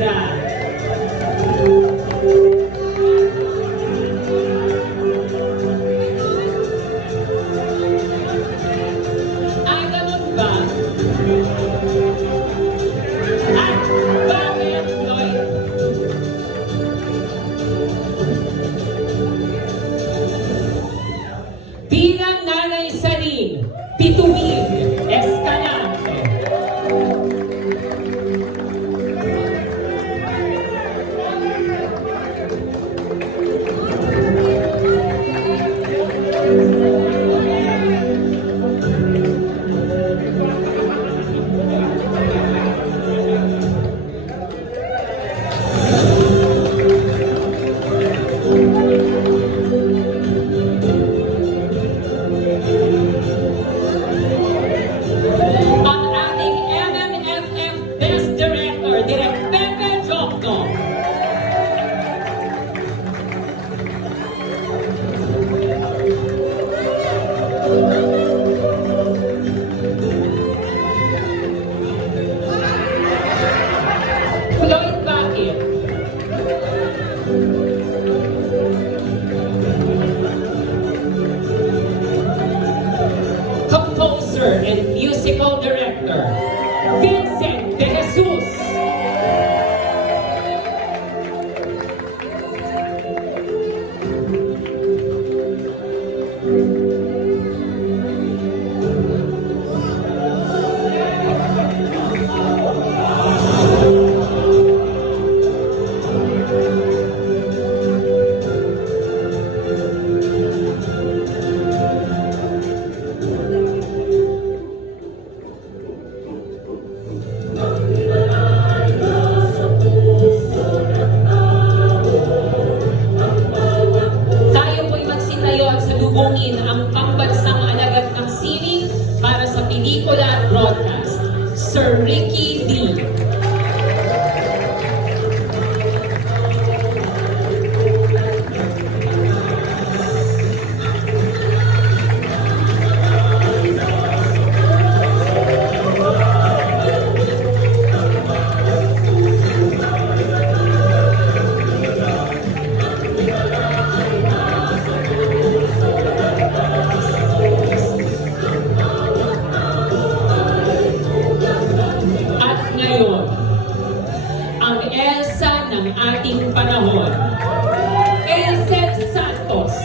Ezra. Ay, ganun ba? Ay, bakit, Lloyd? Bilang Nanay Saling, Pituwid, Escalante. Ang ating MMFF Best Director, Direk Pepe Jokno. Lloyd, bakit? Composer and Musical Director, Vincent De Jesus. Tayo po'y magsitayo at salubungin ang pambansang alagad ng sining para sa pelikula at broadcast, Sir Ricky D. At ngayon, ang Elsa ng ating panahon, Elsa Santos.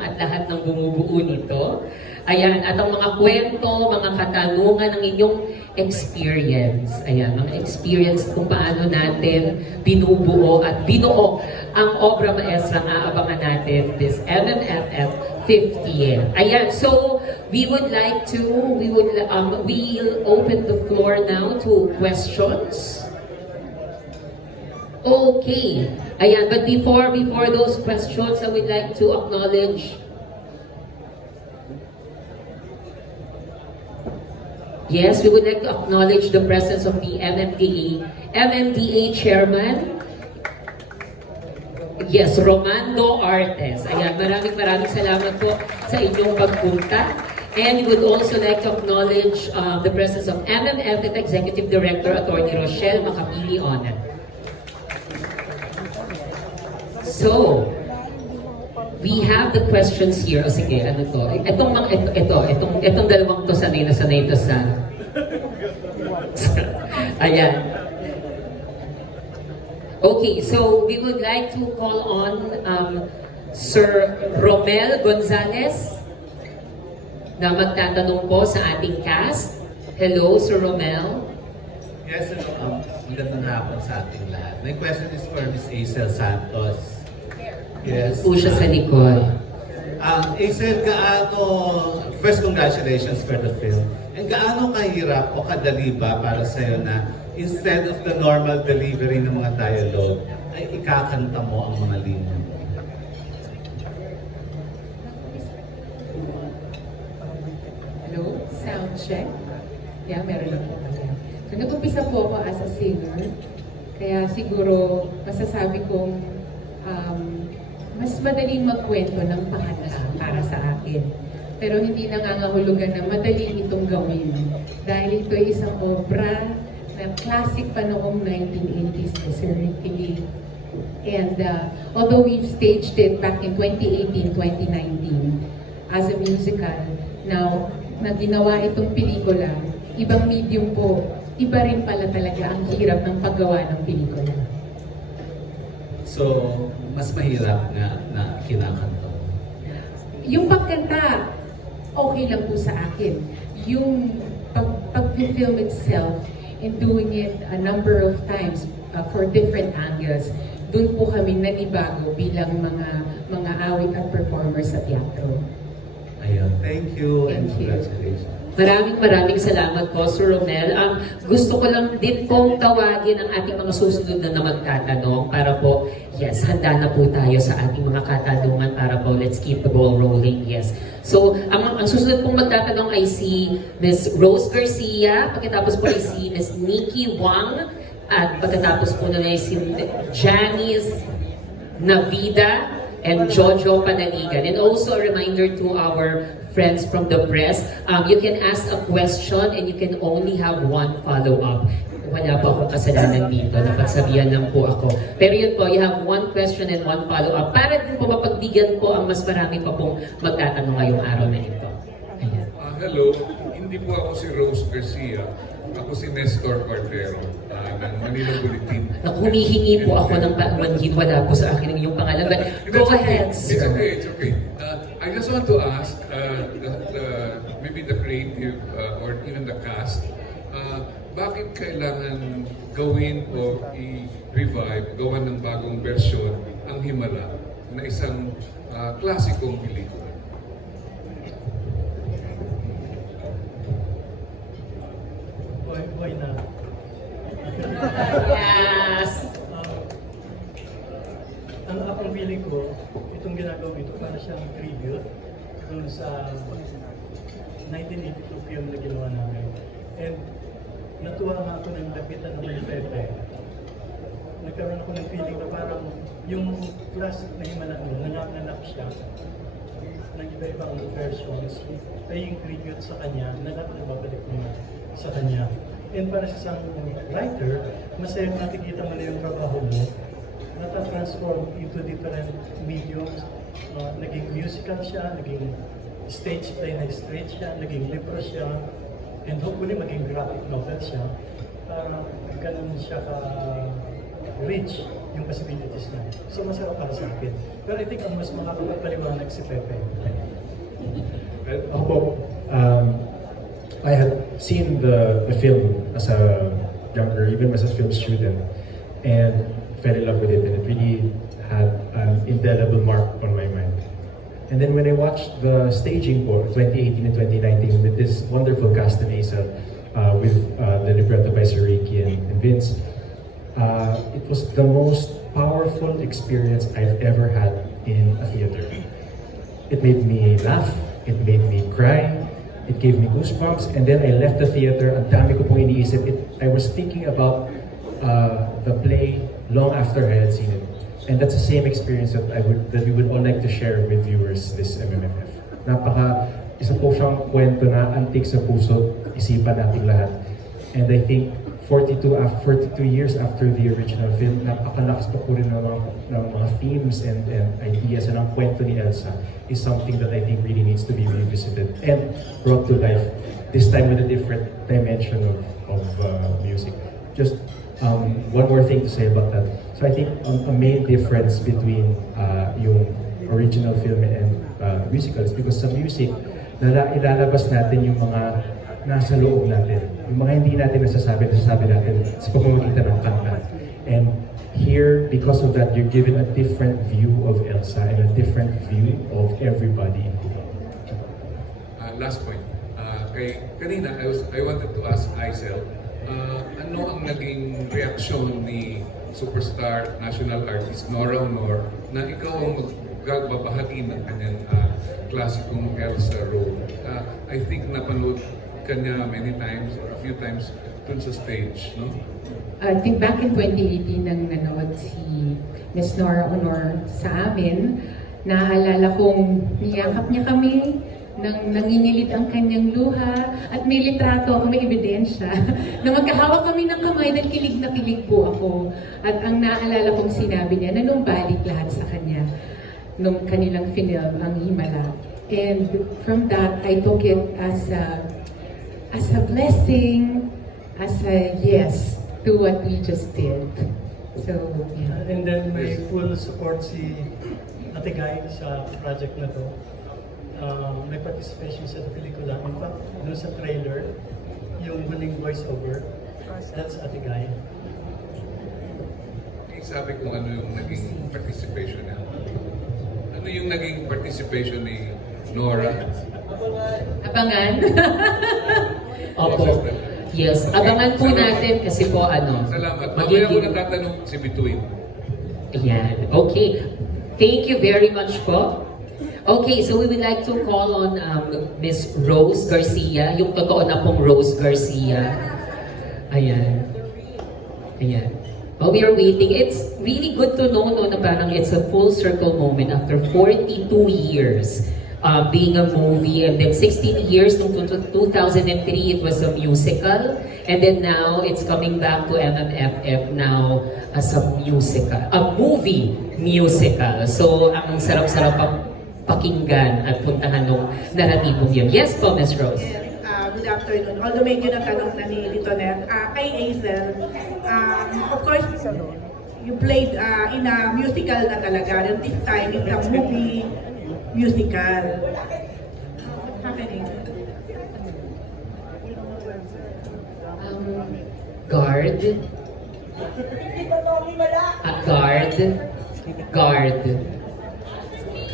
At lahat ng bumubuo nito. Ayan, at ang mga kwento, mga katanungan ng inyong experience. Ayan, mga experience kung paano natin binubuo at binuo ang obra maestra ng aabangan natin this MMFF 50th. Ayan, so we'll open the floor now to questions. Okay. Ayan, but before those questions, I would like to acknowledge Yes, we would like to acknowledge the presence of the MMDA Chairman. Yes, Romando Artes. Ayan, maraming salamat po sa inyong pagpunta. And we would also like to acknowledge the presence of MMFF Executive Director Attorney Rochelle Macapili-Onan. So, we have the questions here. O sige, ano to? Itong dalawang to, sanay na to sa... Ayan. Okay, so we would like to call on Sir Romel Gonzalez na magtatanong po sa ating cast. Hello, Sir Romel. Yes, magandang hapon sa ating lahat. My question is for Ms. Aisel Santos. Yes. Po siya sa likod. Aisel, first congratulations for the film. And gaano kahirap o kadali ba para sa'yo na instead of the normal delivery ng mga dialogue, ay ikakanta mo ang mga linya mo? Hello? Sound check? Yeah, meron ako. So, nag-umpisa po ako as a singer. Kaya siguro masasabi kong mas madaling magkwento ng pakanta para sa akin. Pero hindi nangangahulugan na madali itong gawin. Dahil ito ay isang obra na classic pa noong 1980s na Serically. And although we've staged it back in 2018, 2019 as a musical, now na ginawa itong pelikula, ibang medium po, iba rin pala talaga ang hirap ng paggawa ng pelikula. So, mas mahirap nga na kinakanta. Yung pagkanta, okay lang po sa akin. Yung pag-film itself and doing it a number of times for different angles, dun po kami nanibago bilang mga awit at performers sa teatro. Ayun. Thank you and Thank you. congratulations. Maraming salamat po, Sir Romel. Gusto ko lang din pong tawagin ang ating mga susunod na magtatanong para po, yes, handa na po tayo sa ating mga katanungan para po, let's keep the ball rolling, yes. So, ang susunod pong magtatanong ay si Ms. Rose Garcia, pagkatapos po ay si Ms. Nikki Wang, at pagkatapos po na ay si Janice Navida and Jojo Pananigan. And also a reminder to our friends from the press, you can ask a question and you can only have one follow-up. Wala po akong kasalanan dito, napagsabihan lang po ako. Pero yun po, you have one question and one follow-up para din po mapagbigyan po ang mas marami pa pong magtatanong ngayong araw na ito. Ayan. Hello, hindi po ako si Rose Garcia. Ako si Nestor Cordero ng Manila Bulletin. Humihingi po ako ng manhid, wala po sa akin ang iyong pangalan. But go ahead, It's sir. okay, it's okay. I just want to ask, maybe the creative or even the cast, bakit kailangan gawin o i-revive, gawa ng bagong version ang Himala na isang klasikong pelikula? Why not? Yes. Ang akong feeling ko, itong ginagawa ito para siyang tribute dun sa 1982 film na ginawa namin. And natuwa nga ako ng lapitan ng Pepe. Nagkaroon ako ng feeling na parang yung classic na Himala nun, nanganganak siya ng iba-ibang versions ay yung tribute sa kanya na nagbabalik naman sa kanya. And para sa isang writer, masaya nakikita mo na yung trabaho mo nata-transform into different mediums. Naging musical siya, naging stage play na straight siya, naging libro siya, and hopefully maging graphic novel siya. Ganun siya ka-rich yung possibilities niya. So masarap para sa akin. Pero I think ang mas makakapagpaliwanag si Pepe. Ako po, I had seen the film as a younger, even as a film student, and fell in love with it, and it really had an indelible mark on my mind. And then when I watched the staging for 2018 and 2019 with this wonderful cast in ASA, with the libretto by Sir Ricky and Vince, it was the most powerful experience I've ever had in a theater. It made me laugh, it made me cry, it gave me goosebumps, and then I left the theater. Ang dami ko pong iniisip. I was thinking about the play long after I had seen it, and that's the same experience that we would all like to share with viewers this MMFF. Isa po siyang kwento na antik sa puso, isipan natin lahat. And I think 42 years after the original film, napakalakas pa po rin ng mga themes and ideas, and ang kwento ni Elsa is something that I think really needs to be revisited and brought to life, this time with a different dimension of music. Just one more thing to say about that. So I think a main difference between yung original film and musical is because sa music, ilalabas natin yung mga nasa loob natin. Yung mga hindi natin nasasabi natin sa pamamagitan ng kanta. And here, because of that, you're given a different view of Elsa and a different view of everybody in Cuba. Last point. Kanina, I wanted to ask Aisel, ano ang naging reaksyon ni superstar national artist Nora Honor na ikaw ang magbabahagi ng kanyang klasikong Elsa role? I think napanood kanya many times or a few times dun sa stage, no? I think back in 2018 nang nanood si Miss Nora Honor sa amin, naalala kong niyakap niya kami, nang nangingilit ang kanyang luha, at may litrato ako, may ebidensya, na magkahawak kami ng kamay dahil kilig na kilig po ako. At ang naalala kong sinabi niya, nanumbalik lahat sa kanya nung kanilang film, ang Himala. And from that, I took it as a blessing, as a yes to what we just did. So, yeah. And then may full support si Ate Guy sa project na to. May participation sa pelikula. In fact, doon sa trailer, yung huling voiceover, that's Ate Guy. Sabi kung ano yung naging participation niya. Ano yung naging participation ni Nora? Abangan. Opo. Yes, abangan po natin kasi po ano. Salamat. Mamaya ko natatanong si Bituin. Ayan. Okay. Thank you very much po. Okay, so we would like to call on Miss Rose Garcia, yung totoo na pong Rose Garcia. Ayan. Ayan. While we are waiting, it's really good to know no, na parang it's a full circle moment after 42 years being a movie, and then 16 years, noong 2003 it was a musical, and then now it's coming back to MMFF now as a musical, a movie musical. So ang sarap-sarap ang pakinggan at puntahan ng naratibong yun. Yes po, Ms. Rose. Good afternoon. Although medyo natanong na ni Litonet, kay Hazel, of course, you played in a musical na talaga. And this time, it's a movie musical. What's happening? Guard. Guard. Guard.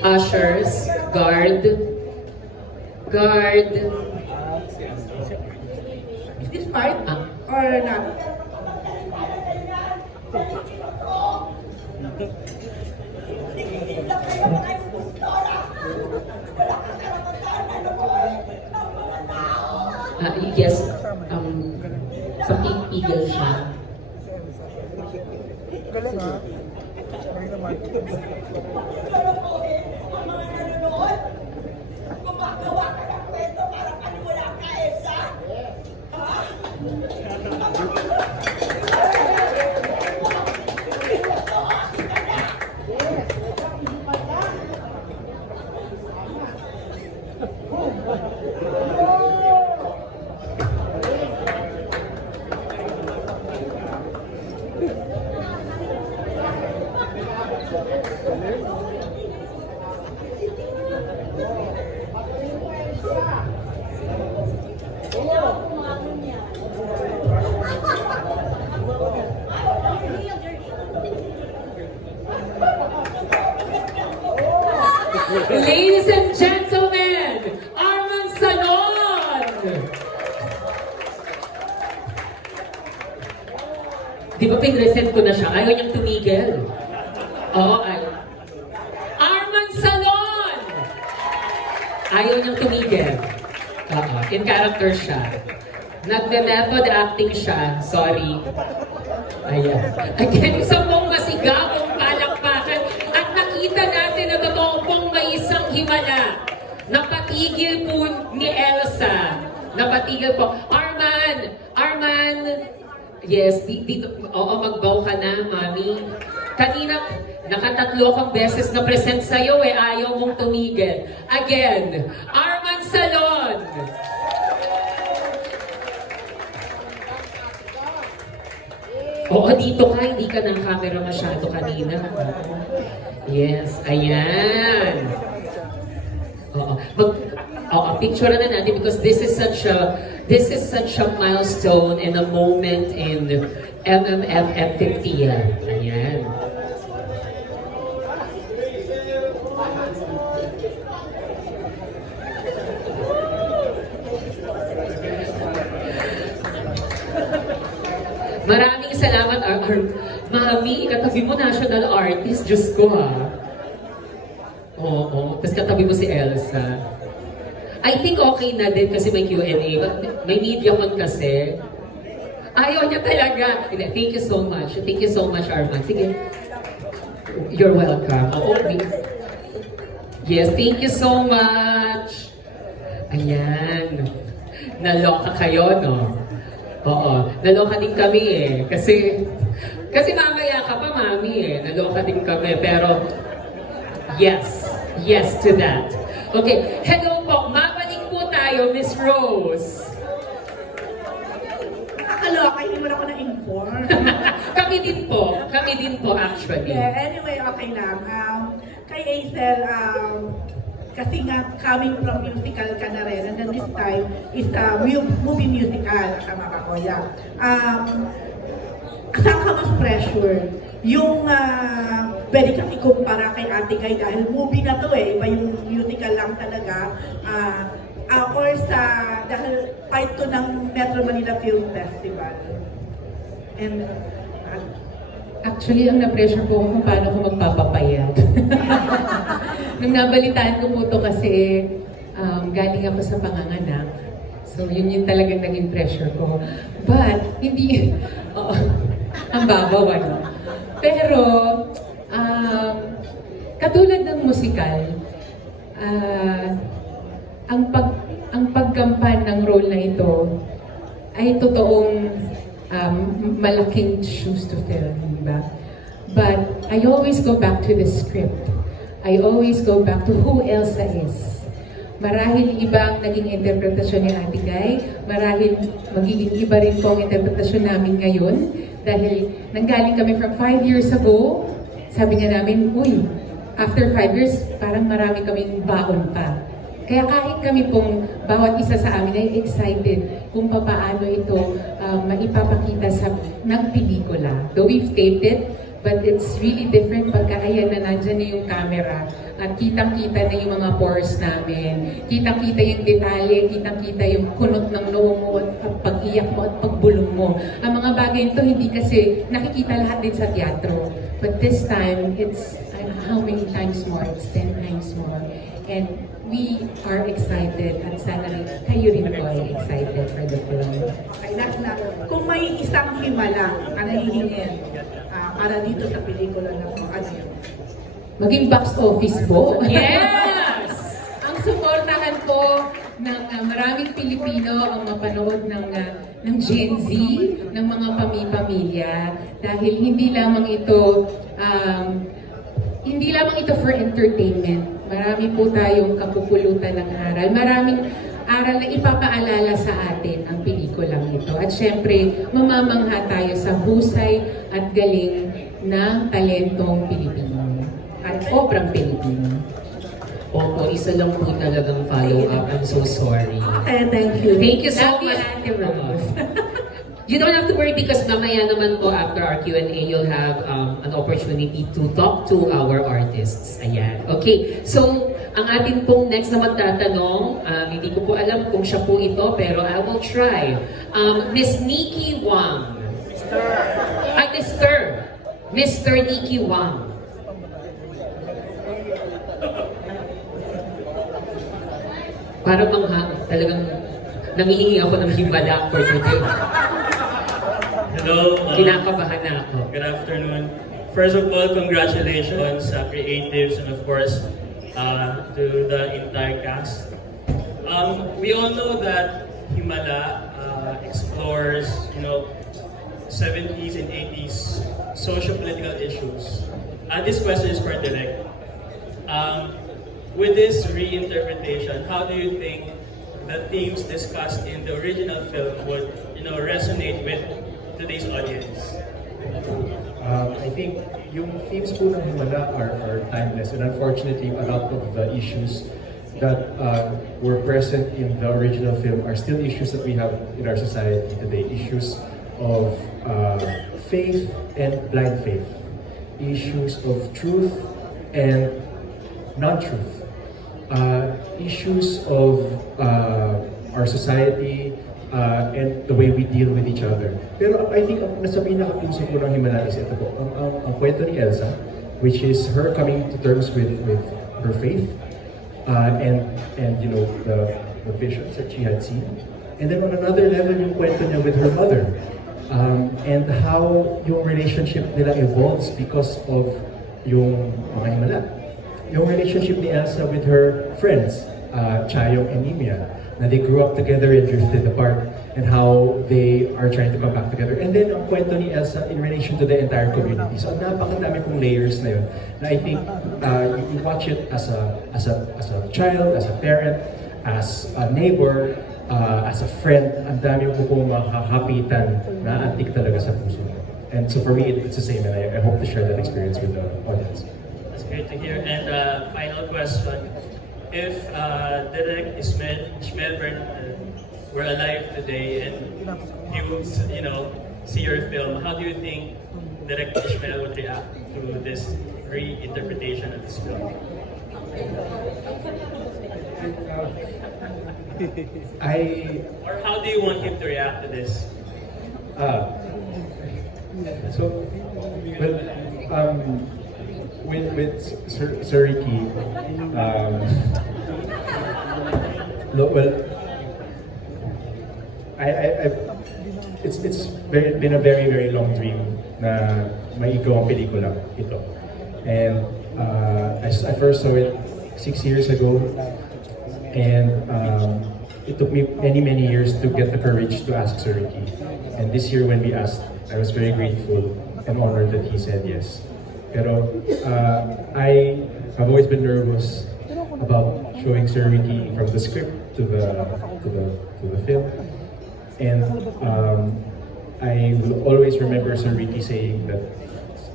Ushers. Guard. Guard. Is this part or not? Yes. Pigil siya. Ladies and gentlemen, Arman Salon! Di ba pinresent ko na siya? Ayaw niyang tumigil. Oo, Arman Salon! Ayaw niyang tumigil. Oo, in character siya. Nagme-method acting siya. Sorry. Ayan. Again, isang pong masigabong palakpakan at nakita natin na totoo pong may isang himala. Napatigil po ni Elsa. Napatigil po. Arman! Arman! Yes, dito. Oo, magbaw ka na, mami. Kanina, nakatatlo kang beses na present sa'yo ayaw mong tumigil. Again, Arman Salon! Oo, dito ka, hindi ka ng camera masyado kanina. Yes, ayan. Oo, picture na natin because this is such a milestone and a moment in MMFF 50. Ayan. Maraming salamat, Mami, katabi mo national artist, Diyos ko ha. Oo, tapos katabi mo si Elsa. I think okay na din kasi may Q&A. May media con kasi. Ayaw niya talaga. Hindi, thank you so much. Thank you so much, Arman. Sige. You're welcome. Yes, thank you so much. Ayan. Naloka kayo, no? Oo. Naloka din kami eh. Kasi mamaya ka pa, mami eh. Naloka din kami. Pero, yes. Yes to that. Okay. Hello po. Mabalik po tayo, Miss Rose. Nakakaloka, hindi mo na ako na-inform. Kami din po actually. Yeah, anyway, okay lang. Kay Aisel, kasi nga coming from musical ka na rin, and then this time is a movie musical, tama ka, Kuya. Saan ka mas pressure? Yung pwede kang ikumpara kay Ate Guy dahil movie na to eh, iba yung musical lang talaga. Or dahil part to ng Metro Manila Film Festival. And Actually, ang na-pressure po ako kung paano ko magpapapayat. Nung nabalitaan ko po to kasi galing ako sa panganganak. So, yun talagang naging pressure ko. But, hindi, ang babaw, ano. Pero, katulad ng musikal, ang paggampan ng role na ito ay totoong malaking shoes to fill, di ba? But I always go back to the script. I always go back to who Elsa is. Marahil iba ang naging interpretasyon ni Ate Guy, marahil magiging iba rin po ang interpretasyon namin ngayon dahil nanggaling kami from 5 years ago, sabi nga namin, uy, after 5 years, parang marami kaming baon pa. Kaya kahit kami pong bawat isa sa amin ay excited kung paano ito maipapakita ng pelikula. Though we've taped it, but it's really different pagka ayan na nandyan na yung camera at kitang-kita na yung mga pores namin. Kitang-kita yung detalye, kitang-kita yung kunot ng noo mo at pag-iyak mo at pagbulong mo. Ang mga bagay ito hindi kasi nakikita lahat din sa teatro. But this time, it's how many times more? It's 10 times more. And we are excited at sana rin kayo rin po ay excited for the film. okay, last na. Kung may isang himala ka nahihingin para dito sa pelikula na po, ano yun? Maging box office po. Yes! Ang suportahan po ng maraming Pilipino ang mapanood ng Gen Z, ng mga pamilya dahil hindi lamang ito for entertainment. Marami po tayong kapupulutan ng aral. Maraming aral na ipapaalala sa atin ang pelikulang ito. At syempre, mamamangha tayo sa husay at galing ng talentong Pilipino. At obrang Pilipino. Opo, isa lang po talagang follow-up. I'm so sorry. Okay, thank you. Thank you so Happy much. Ate Rose. You don't have to worry because mamaya naman po after our Q&A, you'll have an opportunity to talk to our artists. Ayan. Okay. So, ang atin pong next na magtatanong, hindi ko po alam kung siya po ito, pero I will try. Miss Nikki Wang. Mr. Nikki Wang. Parang talagang nangihingi ako ng himala for today. Hello. Kinakabahan na ako. Good afternoon. First of all, congratulations sa creatives and of course to the entire cast. We all know that Himala explores, 70s and 80s socio-political issues. This question is for Direk. With this reinterpretation, how do you think the themes discussed in the original film would, resonate with today's audience? I think yung themes po ng Himala are timeless, and unfortunately a lot of the issues that were present in the original film are still issues that we have in our society today. Issues of faith and blind faith. Issues of truth and non-truth. Issues of our society and the way we deal with each other. Pero I think ang nasa pinaka-puso ko ng Himala is ito po, ang kwento ni Elsa, which is her coming to terms with her faith and the visions that she had seen. And then on another level, yung kwento niya with her mother, and how yung relationship nila evolves because of yung mga himala. Yung relationship ni Elsa with her friends, Chayong and Nimia, na they grew up together and drifted apart, and how they are trying to come back together. And then ang kwento ni Elsa in relation to the entire community. So napakadami pong layers na yun. Na I think you watch it as a child, as a parent, as a neighbor, as a friend. Ang dami po pong makakapitan na antik talaga sa puso. And so for me, it's the same, and I hope to share that experience with the audience. That's great to hear. And final question. If Direk Ishmael Bernal were alive today and he would, see your film, how do you think Direk Ishmael would react to this reinterpretation of this film? Or how do you want him to react to this? With Sir Ricky, it's been a very long dream na maigaw ang pelikula ito. And I first saw it 6 years ago, and it took me many years to get the courage to ask Sir Ricky. And this year when we asked, I was very grateful and honored that he said yes. Pero I have always been nervous about showing Sir Ricky from the script to the film. And I will always remember Sir Ricky saying that,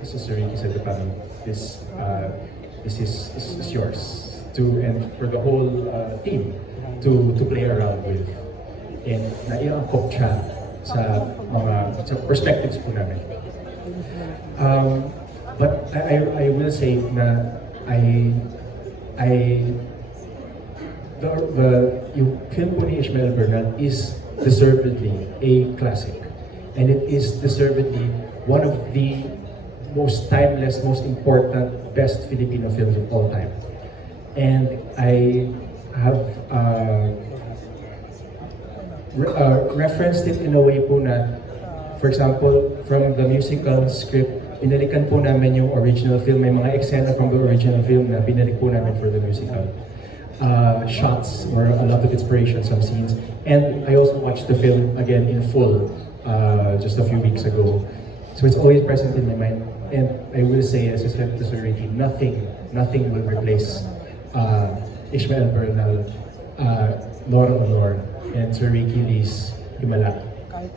Sir Ricky said that this is yours and for the whole team to play around with. And naiangkop siya sa perspectives po namin. But I will say na yung film po ni Ishmael Bernal is deservedly a classic, and it is deservedly one of the most timeless, most important, best Filipino films of all time. And I have referenced it in a way po na, for example, from the musical script, binalikan po namin yung original film. May mga eksena from the original film na binalik po namin for the musical. Shots or a lot of inspiration, some scenes. And I also watched the film again in full just a few weeks ago. So it's always present in my mind. And I will say, as I said to Sir Ricky, nothing will replace Ishmael Bernal, Nora Honor, and Sir Ricky Lee's Himala.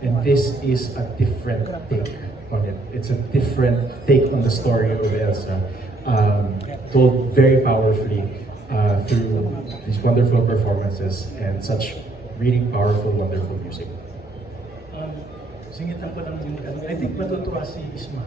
And this is a different take on it. It's a different take on the story of Elsa, told very powerfully through these wonderful performances and such really powerful, wonderful music. Singitan ko lang din. I think matutuwa si Isma.